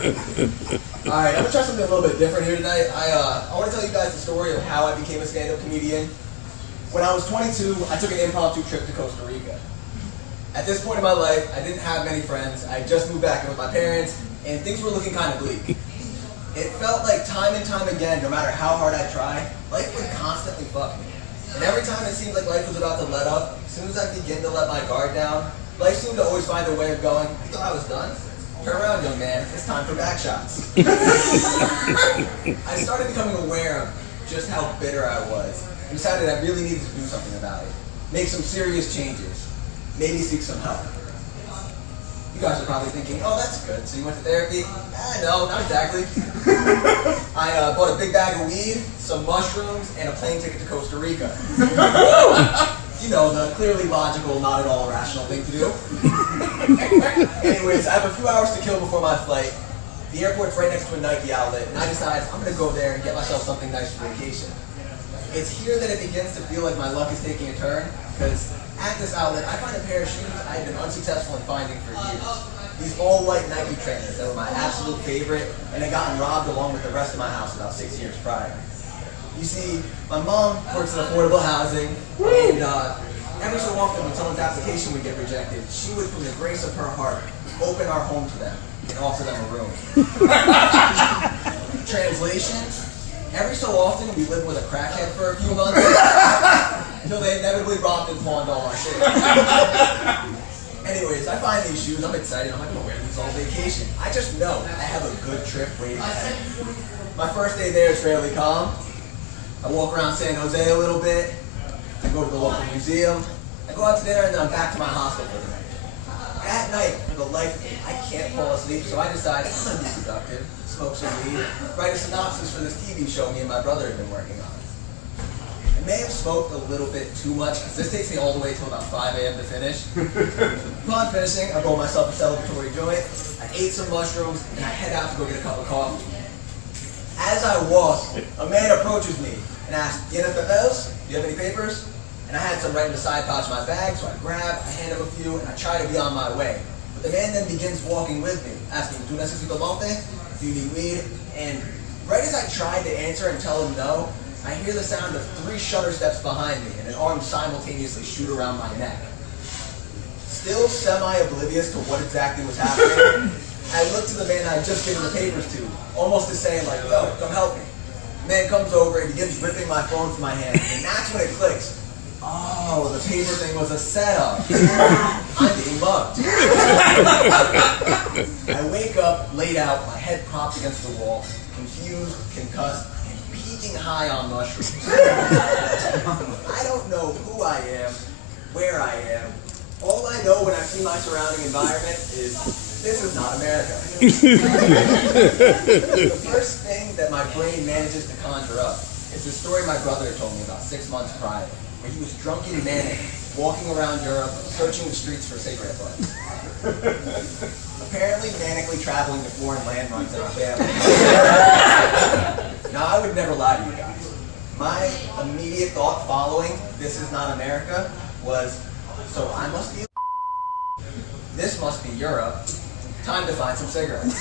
Alright, I'm gonna try something a little bit different here tonight. I want to tell you guys the story of how I became a stand-up comedian. When I was 22, I took an impromptu trip to Costa Rica. At this point in my life, I didn't have many friends. I just moved back in with my parents, and things were looking kind of bleak. It felt like time and time again, no matter how hard I tried, life would constantly fuck me. And every time it seemed like life was about to let up, as soon as I began to let my guard down, life seemed to always find a way of going, "You thought I was done? Turn around, young man. It's time for back shots." I started becoming aware of just how bitter I was, and decided I really needed to do something about it. Make some serious changes. Maybe seek some help. You guys are probably thinking, "Oh, that's good. So you went to therapy?" No, not exactly. I bought a big bag of weed, some mushrooms, and a plane ticket to Costa Rica. You know, the clearly logical, not at all rational thing to do. Anyways, I have a few hours to kill before my flight. The airport's right next to a Nike outlet, and I decide I'm going to go there and get myself something nice for vacation. It's here that it begins to feel like my luck is taking a turn, because at this outlet, I find a pair of shoes I had been unsuccessful in finding for years. These all-white Nike trainers that were my absolute favorite, and had gotten robbed along with the rest of my house about 6 years prior. You see, my mom works in affordable housing, and every so often when someone's application would get rejected, she would, from the grace of her heart, open our home to them and offer them a room. Translation, every so often we lived with a crackhead for a few months, until they inevitably robbed and pawned all our shit. Anyways, I find these shoes, I'm excited, I'm like, I'm gonna wear these all vacation. I just know I have a good trip waiting ahead. My first day there is fairly calm. I walk around San Jose a little bit, I go to the local museum, I go out to dinner, and then I'm back to my hostel for the night. At night, for the life of me, I can't fall asleep, so I decide I'm gonna be productive, smoke some weed, write a synopsis for this TV show me and my brother have been working on. I may have smoked a little bit too much, because this takes me all the way till about 5 a.m. to finish. Upon finishing, I roll myself a celebratory joint, I ate some mushrooms, and I head out to go get a cup of coffee. As I walk, a man approaches me and asks, "¿Tienes papeles? Do you have any papers?" And I had some right in the side pouch of my bag, so I grab, I hand him a few, and I try to be on my way. But the man then begins walking with me, asking, "¿Tú necesito monte? Do you need weed?" And right as I tried to answer and tell him no, I hear the sound of 3 shutter steps behind me and an arm simultaneously shoot around my neck. Still semi-oblivious to what exactly was happening, I look to the man I had just given the papers to, almost to say, like, "Yo, come help me." The man comes over and begins ripping my phone from my hand, and that's when it clicks. Oh, the paper thing was a setup. I'm being mugged. I wake up, laid out, my head propped against the wall, confused, concussed, and peaking high on mushrooms. I don't know who I am, where I am. All I know when I see my surrounding environment is, this is not America. The first thing that my brain manages to conjure up is the story my brother had told me about 6 months prior, where he was drunk and manic, walking around Europe, searching the streets for cigarette butts. Apparently manically traveling to foreign land runs in our family. Now, I would never lie to you guys. My immediate thought following "this is not America" was, so I must be this must be Europe. Time to find some cigarettes.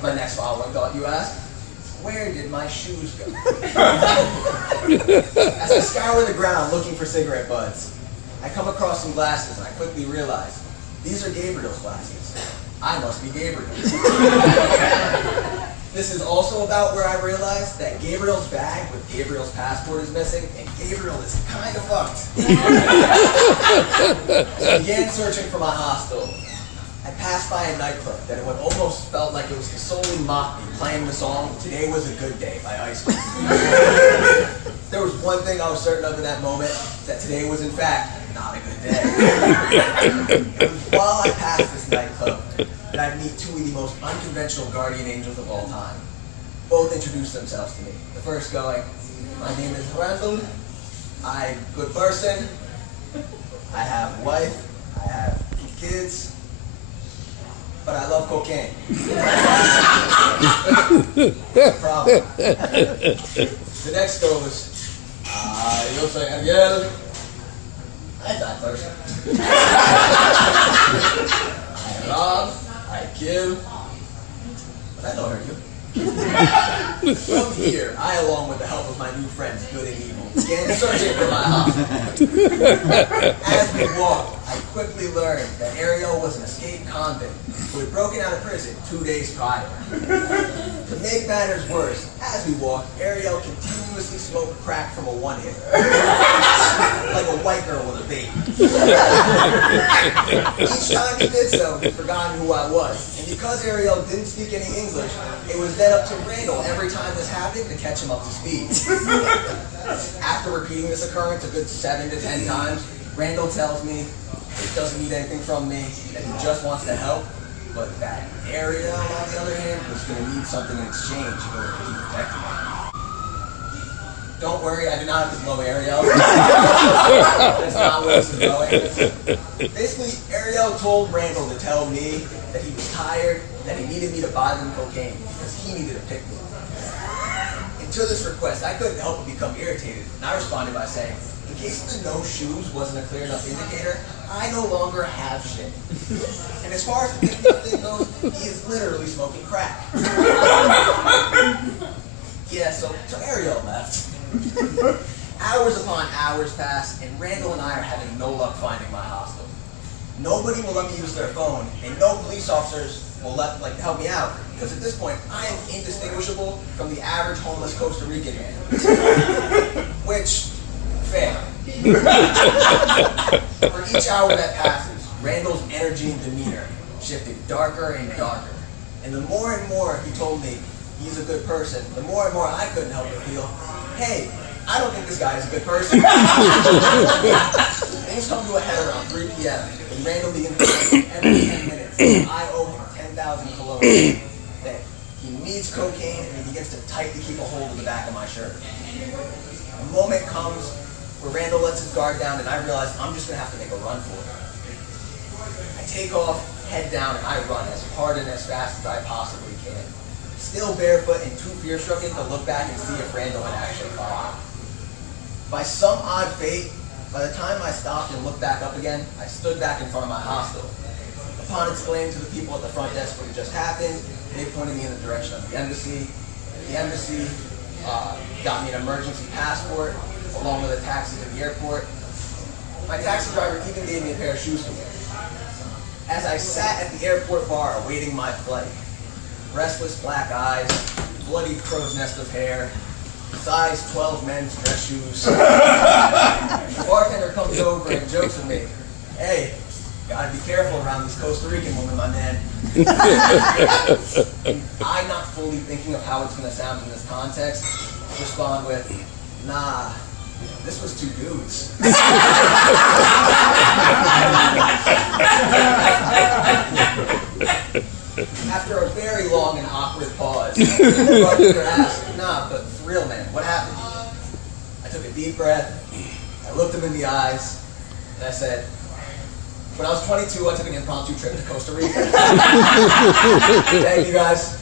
My next following thought, you ask, where did my shoes go? As I scour the ground looking for cigarette butts, I come across some glasses and I quickly realize, these are Gabriel's glasses. I must be Gabriel. This is also about where I realized that Gabriel's bag with Gabriel's passport is missing, and Gabriel is kind of fucked. So I began searching for my hostel. I passed by a nightclub that it almost felt like it was to solely mock me, playing the song "Today Was a Good Day" by Ice Cube. There was one thing I was certain of in that moment, that today was in fact not a good day. It was while I passed this nightclub that I'd meet 2 of the most unconventional guardian angels of all time. Both introduced themselves to me. The first going, "My name is Randall, I'm a good person, I have a wife, I have 2 kids, but I love cocaine." Problem. The next goes, "Yo soy Ariel, I'm that person. I rob, I you. But I don't hurt you. From here, I, along with the help of my new friends, Good and Evil, began searching for my hospital. As we walked, I quickly learned that Ariel was an escaped convict who had broken out of prison 2 days prior. To make matters worse, as we walked, Ariel continuously smoked crack from a one-hit. Like a white girl with a baby. Each time he did so, he'd forgotten who I was. And because Ariel didn't speak any English, it was then up to Randall every time this happened to catch him up to speed. After repeating this occurrence a good 7 to 10 times, Randall tells me he doesn't need anything from me, that he just wants to help, but that Ariel, on the other hand, was going to need something in exchange in order to keep protecting me. Don't worry, I did not have to blow Ariel. That's not where this is going. Basically, Ariel told Randall to tell me that he was tired, that he needed me to buy them cocaine because he needed a pick-me. And to this request, I couldn't help but become irritated, and I responded by saying, in case the no shoes wasn't a clear enough indicator, I no longer have shit. And as far as the pick-me thing goes, he is literally smoking crack. Yeah, so Ariel left. Hours upon hours pass, and Randall and I are having no luck finding my hostel. Nobody will let me use their phone, and no police officers will help me out, because at this point, I am indistinguishable from the average homeless Costa Rican man. Which, fair. For each hour that passes, Randall's energy and demeanor shifted darker and darker. And the more and more he told me he's a good person, the more and more I couldn't help but feel, hey, I don't think this guy is a good person. Things come to a head around 3 p.m. and Randall begins to say every 10 minutes I owe him 10,000 cologne, that he needs cocaine, and he begins to tightly keep a hold of the back of my shirt. A moment comes where Randall lets his guard down, and I realize I'm just going to have to make a run for it. I take off, head down, and I run as hard and as fast as I possibly can. Still barefoot and too fear-stricken to look back and see if Randall had actually followed. By some odd fate, by the time I stopped and looked back up again, I stood back in front of my hostel. Upon explaining to the people at the front desk what had just happened, they pointed me in the direction of the embassy. The embassy got me an emergency passport, along with a taxi to the airport. My taxi driver even gave me a pair of shoes to wear. As I sat at the airport bar awaiting my flight, restless black eyes, bloody crow's nest of hair, size 12 men's dress shoes. The bartender comes over and jokes with me, hey, gotta be careful around these Costa Rican women, my man. I, not fully thinking of how it's gonna sound in this context, respond with, nah, this was 2 dudes. After a very long and awkward pause, the bartender asked, nah, but for real, man, what happened? I took a deep breath, I looked him in the eyes, and I said, when I was 22, I took an impromptu trip to Costa Rica. Thank you, guys.